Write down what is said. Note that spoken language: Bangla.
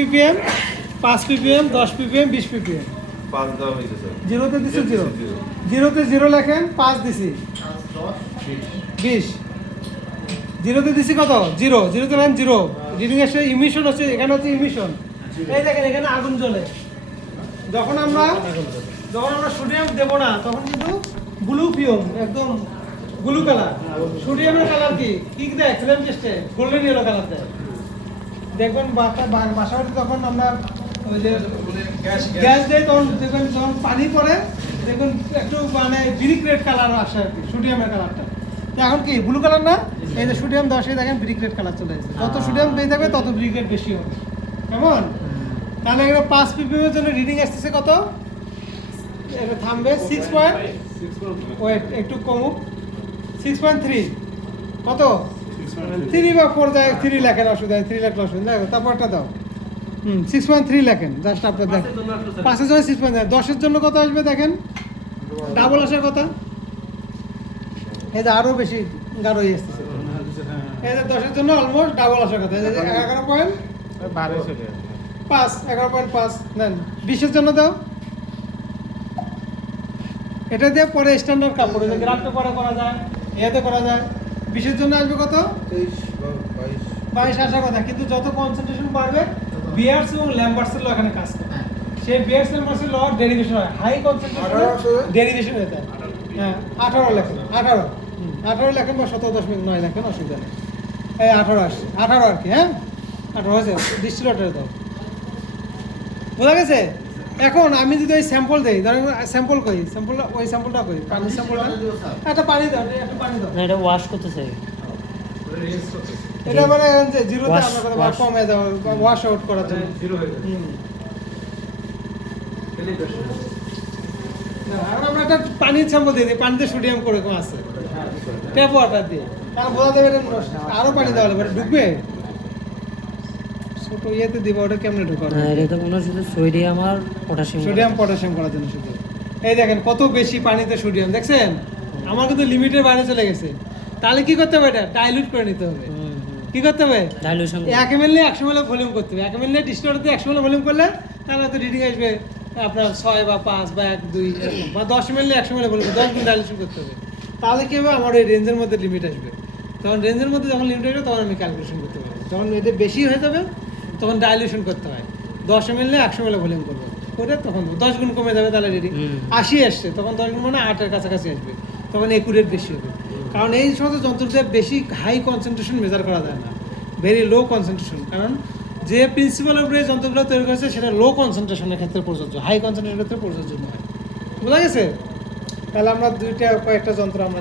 ppm 5 ppm 10 ppm 20 ppm 5 দেওয়া হয়েছে স্যার। জিরোতে দিছি জিরো, জিরোতে জিরো লেখেন, 5 দিছি 20, জিরোতে দিছি কত জিরো, জিরোতে লেখেন জিরো, রিডিং এসে ইমিশন হচ্ছে, এখানে হচ্ছে ইমিশন। এই দেখেন এখানে আগুন জ্বলে, যখন আমরা সোডিয়াম দেবো না তখন কিন্তু ব্লু ফিউম, একদম ব্লু কালার। সোডিয়ামের কালার কি দেয় ফিল্ম টেস্টে? গোল্ডেন ইয়েলো কালার দেয়। দেখবেন বাসা বাড়িতে তখন আমরা ওই যে গ্যাস দেয় তখন দেখবেন, যখন পানি পড়ে দেখবেন একটু মানে ব্রিক রেড কালার আসে আর কি, সোডিয়ামের কালারটা। তো এখন কি ব্লু কালার না, এই যে সোডিয়াম 10 দেখেন ব্রিক রেড কালার চলে আসছে। যত সোডিয়াম বেশি থাকবে তত ব্রিক রেড বেশি হবে, কেমন? তাহলে এখানে 5 ppm এর জন্য রিডিং আসতেছে কত? এটা থামবে 6 পয়েন্ট, ওয়েট একটু কমুক, 6.3 কত 3 বা 4 যায়, 3 লেখেন, অসুবিধা 3 লেখলে অসুবিধা, তারপরটা দাও। 6.3 লেখেন, জাস্ট আপনার দেখেন 5 এর জন্য 6.3, 10 এর জন্য কত আসবে দেখেন, ডাবল আসার কথা। এই যে আরো বেশি গাঢ় হয়ে আসতেছে, এই যে 10 এর জন্য অলমোস্ট ডাবল আসার কথা। এই যে 11.5, 11.5 নেন। 20 এর জন্য দাও, এটা দিয়ে পরে স্ট্যান্ডার্ড কাপড়, যে গ্রাফটে পরে করা যায়, এতে করা যায়। 20 এর জন্য আসবে কত 22 আসার কথা, কিন্তু যত কনসেন্ট্রেশন বাড়বে বিয়ার্স এবং ল্যাম্বার্টসের ল এখানে কাজ করে। সেই বিয়ার্স ল্যাম্বার্টসের ল ডেরিভেশন হয়, হাই কনসেন্ট্রেশন ডেরিভেশন হয়ে যায়। হ্যাঁ 18 লেখেন, 18 লেখেন বা 17.9 লেখেন, অসুবিধা নেই। এই 18 আসছে, 18 আর কি, হ্যাঁ 18 হয়েছে। ডিস্টিলেটরে দাও, বোঝা গেছে? এখন আমি যদি ওই স্যাম্পল দেই, ধরেন স্যাম্পল করি, স্যাম্পলটা ওই স্যাম্পলটা করি, পানি স্যাম্পলটা, একটা পানি দাও, একটা পানি দাও। না এটা ওয়াশ করতে চাই, এটা মানে যে জিরোতে আমরা কথা ওয়াশ কমে দাও, ওয়াশ আউট করার জন্য জিরো হয়ে যায়। এখন আমরা একটা পানির স্যাম্পল দিয়ে দিই, পানিতে সোডিয়াম করে কম আছে, ট্যাপ ওয়াটার দিয়ে, তাহলে বোঝা যাবে এটা আরো পানি দেওয়া লাগবে, ঢুকবে ছোট ইয়েতে দিবা, ওটা কেমনে ঢুকাবে? না এটা তো মনে হয় শুধু সোডিয়াম আর পটাশিয়াম, সোডিয়াম পটাশিয়াম করার জন্য শুধু। এই দেখেন কত বেশি পানিতে সোডিয়াম, দেখছেন? আমার কিন্তু লিমিটের বাইরে চলে গেছে। তাহলে কি করতে হবে? এটা ডাইলুট করে নিতে হবে। কি করতে হবে? ডাইলুশন 1 ml নিয়ে 100 ml ভলিউম করতে হবে। 1 ml নিয়ে ডিস্টিলেটরতে 100 ml ভলিউম করলে তাহলে তো রিডিং আসবে আপনার 6 বা 5 বা 1 2 এরকম, বা 10 ml নিয়ে 100 ml ভলিউম 10 গুণ ডাইলুশন করতে হবে। তাহলে কি হবে? আমার এই রেঞ্জের মধ্যে লিমিট আসবে। তখন রেঞ্জের মধ্যে যখন লিমিট আসবে তখন আমি ক্যালকুলেশন করতে পারবো। যখন এটা বেশি হয়ে যাবে তখন ডাইলুশন করতে হয়, 10 ml নিয়ে 100 ml ভলিউম করবো, করে তখন 10 গুণ কমে যাবে, তাহলে রিডিং 80 আসছে, তখন 10 গুণ মানে 8 এর কাছাকাছি আসবে, তখন একুরেট বেশি হবে। কারণ এই সমস্ত যন্ত্রতে বেশি হাই কনসেন্ট্রেশন মেজার করা যায় না, ভেরি লো কনসেন্ট্রেশন। কারণ যে প্রিন্সিপালের উপরে যন্ত্রগুলো তৈরি করেছে সেটা লো কনসেন্ট্রেশনের ক্ষেত্রে প্রযোজ্য, হাই কনসেন্ট্রেশনের ক্ষেত্রে প্রযোজ্য নয়। বোঝা গেছে? তাহলে আমরা কয়েকটা যন্ত্র আমরা